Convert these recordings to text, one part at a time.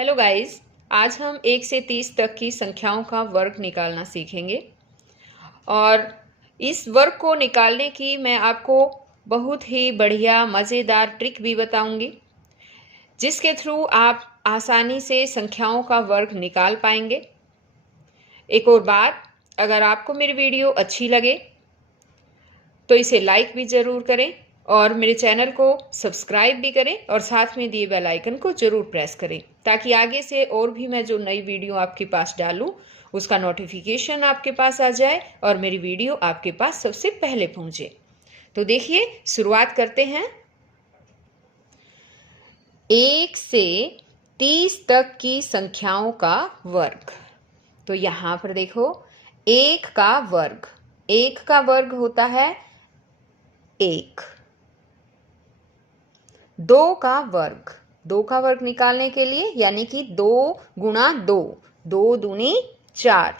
Hello guys, आज हम 1 से 30 तक की संख्याओं का वर्ग निकालना सीखेंगे। और इस वर्ग को निकालने की मैं आपको बहुत ही बढ़िया मज़ेदार ट्रिक भी बताऊंगी, जिसके थ्रू आप आसानी से संख्याओं का वर्ग निकाल पाएंगे। एक और बात, अगर आपको मेरी वीडियो अच्छी लगे तो इसे लाइक भी ज़रूर करें और मेरे चैनल को सब्सक्राइब भी करें और साथ में दिए बेल आइकन को ज़रूर प्रेस करें, ताकि आगे से और भी मैं जो नई वीडियो आपके पास डालूं उसका नोटिफिकेशन आपके पास आ जाए और मेरी वीडियो आपके पास सबसे पहले पहुंचे। तो देखिए, शुरुआत करते हैं। 1 से 30 तक की संख्याओं का वर्ग। तो यहाँ पर देखो, 1 का वर्ग होता है 1। 2 का वर्ग निकालने के लिए, यानी कि 2 गुणा 2, 2 दूनी 4।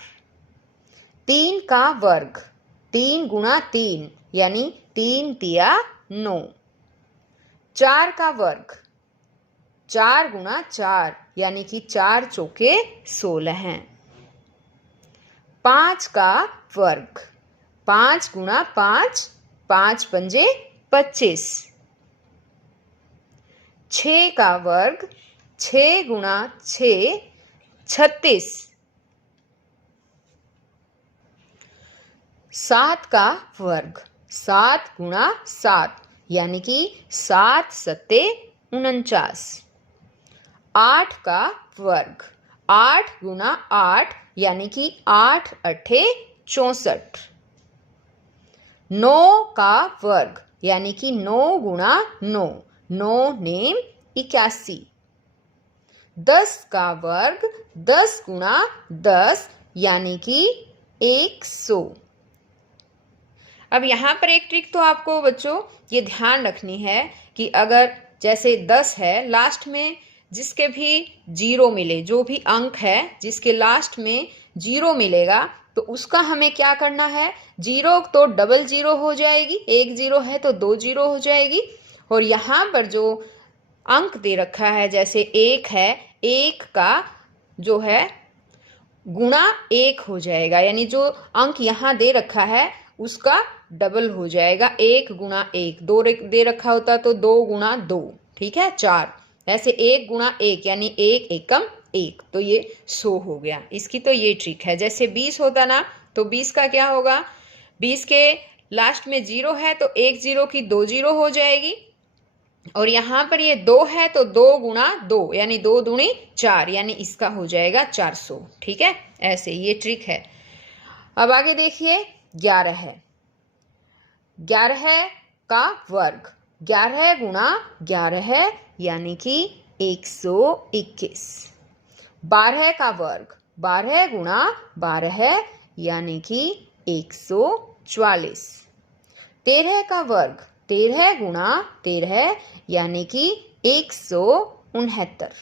3 का वर्ग, 3 गुणा 3, यानी 3 तिया 9। 4 का वर्ग, 4 गुणा 4, यानी कि 4 चौके 16 हैं। 5 का वर्ग, 5 गुणा 5, 5 पंजे 25। 6 का वर्ग, 6 गुणा 6, 36। 7 का वर्ग, 7 गुणा 7, यानी कि 7 सत्ते 49। 8 का वर्ग, 8 गुणा 8, यानी कि 8 अट्ठे 64। 9 का वर्ग, यानी कि 9 गुणा 9, 9 नेम 81। 10 का वर्ग, 10 गुणा 10, यानी कि 100। अब यहाँ पर एक ट्रिक तो आपको बच्चों ये ध्यान रखनी है कि अगर जैसे 10 है, लास्ट में जिसके भी जीरो मिले, जो भी अंक है जिसके लास्ट में जीरो मिलेगा, तो उसका हमें क्या करना है। जीरो तो डबल जीरो हो जाएगी, एक जीरो है तो 2 जीरो हो जाएगी। और यहाँ पर जो अंक दे रखा है, जैसे 1 है, 1 का जो है गुणा 1 हो जाएगा, यानी जो अंक यहाँ दे रखा है उसका डबल हो जाएगा। 1 गुणा 1, 2 दे रखा होता तो 2 गुणा 2, ठीक है, 4। ऐसे 1 गुणा 1, यानी 1 एकम 1, तो ये 100 हो गया। इसकी तो ये ट्रिक है। जैसे 20 होता ना, तो 20 का क्या होगा, 20 के लास्ट में जीरो है तो 1 जीरो की 2 जीरो हो जाएगी। और यहाँ पर ये 2 है तो 2 गुणा 2, यानी 2 दूनी 4, यानी इसका हो जाएगा 400। ठीक है, ऐसे ये ट्रिक है। अब आगे देखिए, 11 है। 11 का वर्ग, 11 गुणा 11, यानी कि 121। 12 का वर्ग, 12 गुणा 12, यानी कि 144। 13 का वर्ग, 13 गुणा 13, यानी कि 169।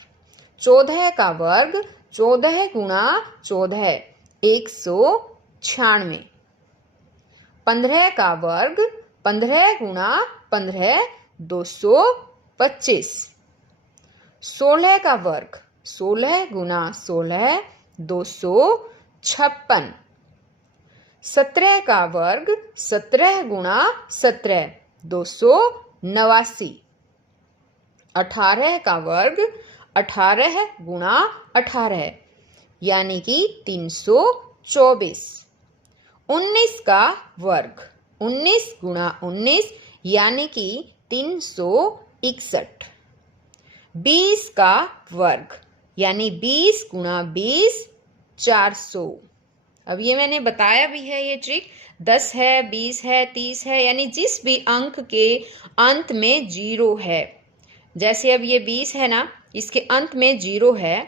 14 का वर्ग, 14 गुणा 14, 196। 15 का वर्ग, 15 गुणा 15, 225। 16 का वर्ग, 16 गुणा 16, 256। 17 का वर्ग, 17 गुणा 17, 289। 18 का वर्ग, 18 गुणा 18, यानी कि 324। 19 का वर्ग, 19 गुणा 19, यानी कि 361। 20 का वर्ग, यानी 20 गुणा 20, 400। अब ये मैंने बताया भी है, ये ट्रिक 10 है, 20 है, 30 है, यानी जिस भी अंक के अंत में जीरो है। जैसे अब ये 20 है ना, इसके अंत में जीरो है,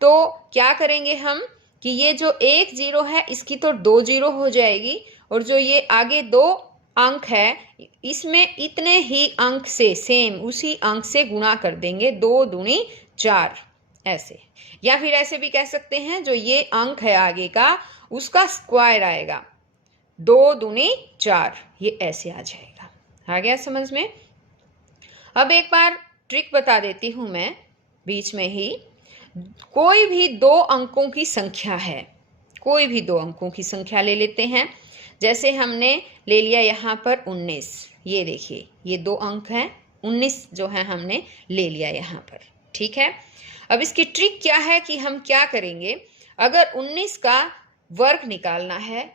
तो क्या करेंगे हम कि ये जो 1 जीरो है इसकी तो 2 जीरो हो जाएगी, और जो ये आगे 2 अंक है इसमें इतने ही अंक से, सेम उसी अंक से गुणा कर देंगे, 2 दूनी 4, ऐसे। या फिर ऐसे भी कह सकते हैं, जो ये अंक है आगे का उसका स्क्वायर आएगा, 2 दूनी 4, ये ऐसे आ जाएगा। आ गया समझ में। अब एक बार ट्रिक बता देती हूं मैं बीच में ही। कोई भी 2 अंकों की संख्या है, कोई भी 2 अंकों की संख्या ले लेते हैं। जैसे हमने ले लिया यहाँ पर 19, ये देखिए ये 2 अंक हैं, 19 जो है हमने ले लिया यहाँ पर। ठीक है, अब इसकी ट्रिक क्या है कि हम क्या करेंगे, अगर 19 का वर्ग निकालना है,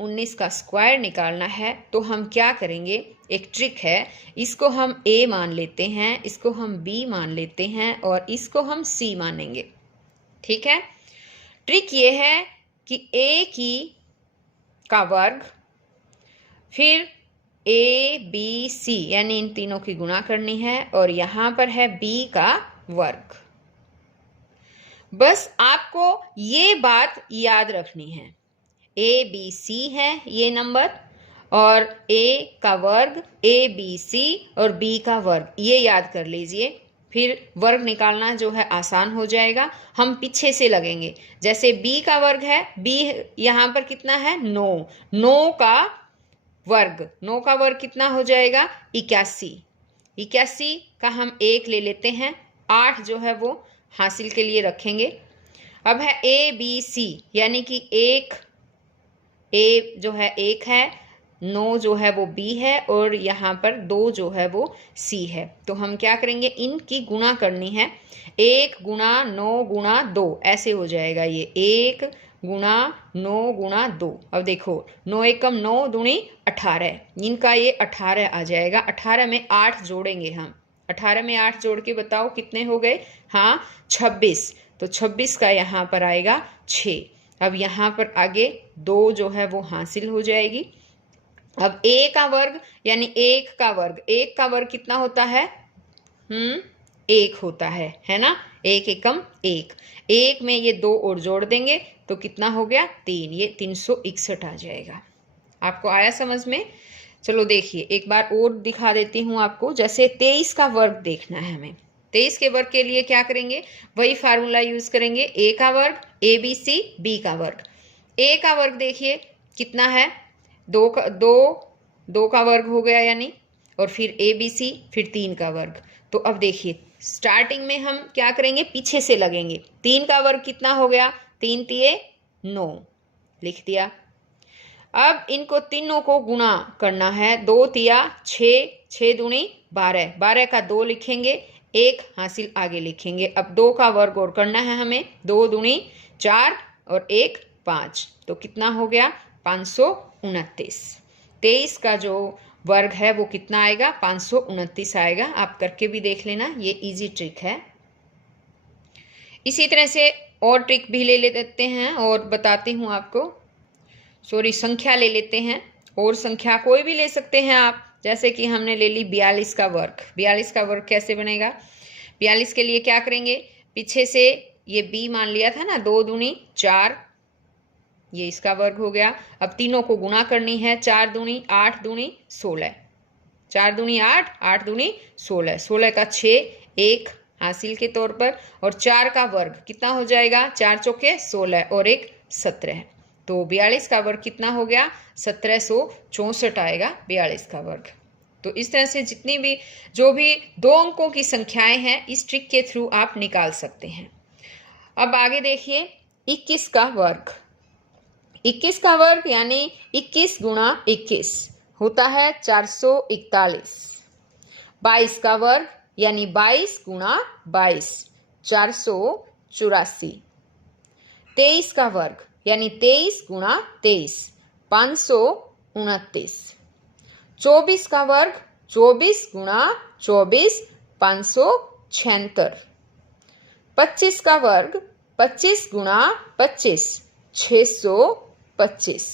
19 का स्क्वायर निकालना है, तो हम क्या करेंगे, एक ट्रिक है, इसको हम a मान लेते हैं, इसको हम b मान लेते हैं और इसको हम c मानेंगे। ठीक है, ट्रिक ये है कि a का वर्ग, फिर a b c यानी इन तीनों की गुणा करनी है और यहाँ पर है b का वर्ग। बस आपको ये बात याद रखनी है, a b c है ये नंबर और a का वर्ग a b c और b का वर्ग, ये याद कर लीजिए। फिर वर्ग निकालना जो है आसान हो जाएगा। हम पीछे से लगेंगे, जैसे b का वर्ग है, b यहाँ पर कितना है 9, 9 का वर्ग कितना हो जाएगा 81, 81 का हम 1 ले लेते हैं, 8 जो है वो हासिल के लिए रखेंगे। अब है a b c यानी कि एक a जो है 1 है, 9 जो है वो b है और यहाँ पर 2 जो है वो c है। तो हम क्या करेंगे, इनकी गुणा करनी है, 1 गुणा 9 गुणा 2 ऐसे हो जाएगा ये 1 गुणा 9 गुणा 2। अब देखो 9 एकम 9 दूनी 18, इनका ये 18 आ जाएगा। 18 में 8 जोड़ेंगे हम, 18 में 8 जोड़ के बताओ कितने हो गए, हाँ 26, तो 26 का यहाँ पर आएगा 6। अब यहाँ पर आगे 2 जो है वो हासिल हो जाएगी। अब a का वर्ग यानी 1 का वर्ग, 1 का वर्ग कितना होता है 1 होता है ना, 1 एकम 1, 1 में ये 2 और जोड़ देंगे तो कितना हो गया 3, ये 361 आ जाएगा। आपको आया समझ में? चलो देखिए एक बार और दिखा देती हूँ आपको। जैसे 23 का वर्ग देखना है हमें, 23 के वर्ग के लिए क्या करेंगे, वही फार्मूला यूज करेंगे, a का वर्ग a b c b का वर्ग। a का वर्ग देखिए कितना है 2 का वर्ग हो गया यानी, और फिर a b c फिर 3 का वर्ग। तो अब देखिए स्टार्टिंग में हम क्या करेंगे, पीछे से लगेंगे, 3 का वर्ग कितना हो गया 3 तिये 9 लिख दिया। अब इनको तीनों को गुणा करना है, 2 तिया 6, 6 दूनी 12, 12 का 2 लिखेंगे, 1 हासिल आगे लिखेंगे। अब 2 का वर्ग और करना है हमें, 2 दूनी 4 और 1 5, तो कितना हो गया 529। 23 का जो वर्ग है वो कितना आएगा 529 आएगा। आप करके भी देख लेना, ये इजी ट्रिक है। इसी तरह से और ट्रिक भी ले लेते हैं और बताती हूँ आपको। संख्या ले लेते हैं, और संख्या कोई भी ले सकते हैं आप, जैसे कि हमने ले ली 42 का वर्ग। 42 का वर्ग कैसे बनेगा, 42 के लिए क्या करेंगे, पीछे से ये b मान लिया था ना, 2 दूनी 4, ये इसका वर्ग हो गया। अब तीनों को गुणा करनी है, 4 दूनी 8 दूनी 16, 4 दूनी 8, 8 दूनी 16, 16 का 6, 1 हासिल के तौर पर, और 4 का वर्ग कितना हो जाएगा, 4 चौके 16 और 1 17, तो 42 का वर्ग कितना हो गया 1764 आएगा 42 का वर्ग। तो इस तरह से जितनी भी जो भी 2 अंकों की संख्याएं हैं इस ट्रिक के थ्रू आप निकाल सकते हैं। अब आगे देखिए 21 का वर्ग। 21 का वर्ग यानी 21 गुणा 21 होता है 441। 22 का वर्ग यानी 22 गुणा 22 484। 23 का वर्ग यानी 23 गुणा 23 529। 24 का वर्ग 24 गुणा 24 576। 25 का वर्ग 25 गुणा 25 625।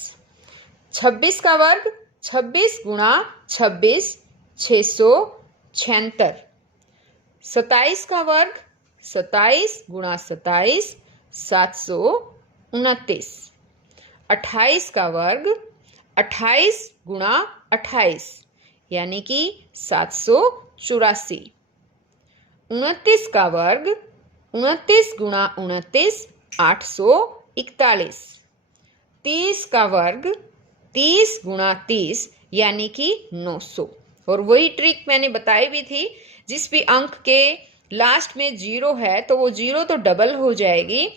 26 का वर्ग 26 गुणा 26 676। 27 का वर्ग 27 गुणा 27 729। 28 का वर्ग 28 गुणा 28 यानी कि 784। 29 का वर्ग 29 गुणा 29 841। 30 का वर्ग 30 गुणा 30 यानी कि 900। और वही ट्रिक मैंने बताई भी थी, जिस भी अंक के लास्ट में 0 है तो वो 0 तो डबल हो जाएगी,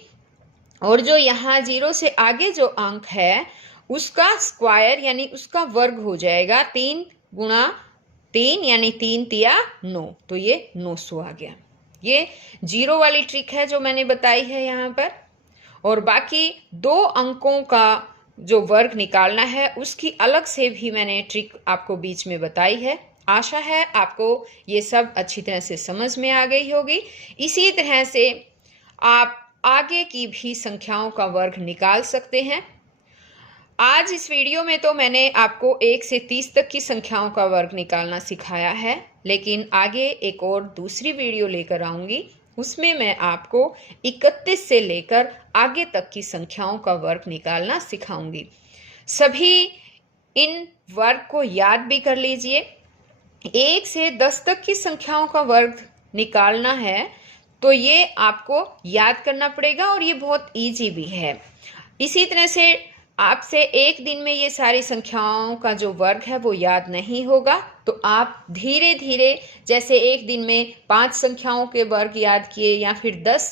और जो यहाँ 0 से आगे जो अंक है उसका स्क्वायर यानी उसका वर्ग हो जाएगा। 3 गुणा 3 यानी 3 तिया 9, तो ये 900 आ गया। ये 0 वाली ट्रिक है जो मैंने बताई है यहाँ पर। और बाकी 2 अंकों का जो वर्ग निकालना है उसकी अलग से भी मैंने ट्रिक आपको बीच में बताई है। आशा है आपको ये सब अच्छी तरह से समझ में आ गई होगी। इसी तरह से आप आगे की भी संख्याओं का वर्ग निकाल सकते हैं। आज इस वीडियो में तो मैंने आपको 1 से 30 तक की संख्याओं का वर्ग निकालना सिखाया है, लेकिन आगे एक और दूसरी वीडियो लेकर आऊँगी, उसमें मैं आपको 31 से लेकर आगे तक की संख्याओं का वर्ग निकालना सिखाऊंगी। सभी इन वर्ग को याद भी कर लीजिए। 1 से 10 तक की संख्याओं का वर्ग निकालना है तो ये आपको याद करना पड़ेगा, और ये बहुत इजी भी है। इसी तरह से आपसे एक दिन में ये सारी संख्याओं का जो वर्ग है वो याद नहीं होगा, तो आप धीरे धीरे, जैसे एक दिन में 5 संख्याओं के वर्ग याद किए या फिर 10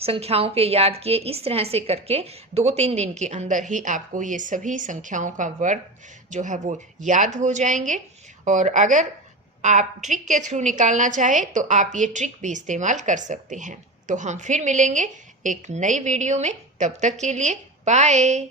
संख्याओं के याद किए, इस तरह से करके 2-3 दिन के अंदर ही आपको ये सभी संख्याओं का वर्ग जो है वो याद हो जाएंगे। और अगर आप ट्रिक के थ्रू निकालना चाहें तो आप ये ट्रिक भी इस्तेमाल कर सकते हैं। तो हम फिर मिलेंगे एक नई वीडियो में, तब तक के लिए बाय।